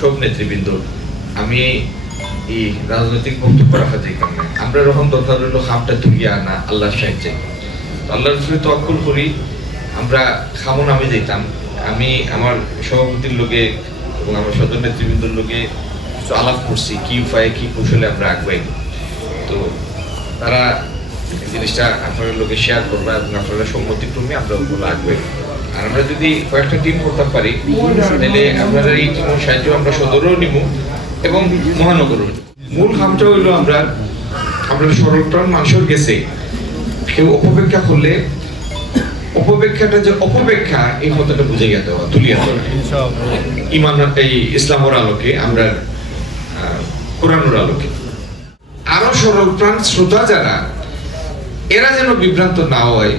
সব নেতৃবৃন্দ, আমি এই রাজনৈতিক বক্তব্য রাখা যাইতাম না। আমরা যখন দরকার হইলো খামটা তুলিয়া আনা আল্লাহর সাহায্যে, আল্লাহর উপরে তওয়াক্কুল করি, আমরা খামো নামে যাইতাম। আমি আমার সভাপতির লোকে এবং আমার সদর নেতৃবৃন্দর লোকে কিছু আলাপ করছি, কি উপায়ে কি কৌশলে আমরা আগাই। তো তারা জিনিসটা আপনাদের লোকে শেয়ার করবো এবং আপনারা সম্মতিক্রমে আমরা ওগুলো আগাই। আর আমরা যদি কয়েকটা টিম করতে পারি তাহলে আপনারা এই টিমের সাহায্য আমরা সদরও নিব এবং মহানগরও। মূল কামটা হইলো আমরা সরলতরণ মানুষের গেছে কেউ অপব্যাখ্যা করলে অপব্যাখ্যাটা যে অপব্যাখ্যা এই কথাটা বুঝে গেতে হবে, তুলিয়া ধরা ইমান এই ইসলামের আলোকে, আমরা কোরআনের আলোকে। আরো সরল প্রাণ শ্রোতা যারা, এরা যেন বিভ্রান্ত না হয়,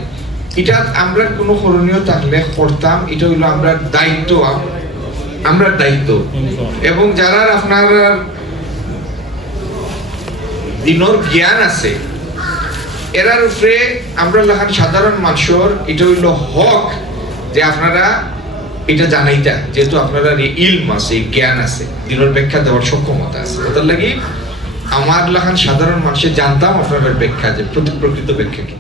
এটা আমরা কোনো করণীয় থাকলে করতাম। এটা হইলো আমরা দায়িত্ব, আমরা দায়িত্ব। এবং যারা আপনার দিনর জ্ঞান আছে, এরার উপরে আমরা লেখান সাধারণ মানুষের এটা হইলো হক যে আপনারা এটা জানাইতা, যেহেতু আপনারা ইলম আছে, জ্ঞান আছে, দিনের ব্যাখ্যা দেওয়ার সক্ষমতা আছে। ওটার লাগি আমার লেখান সাধারণ মানুষের জানতাম আপনাদের ব্যাখ্যা, যে প্রকৃত ব্যাখ্যা কি।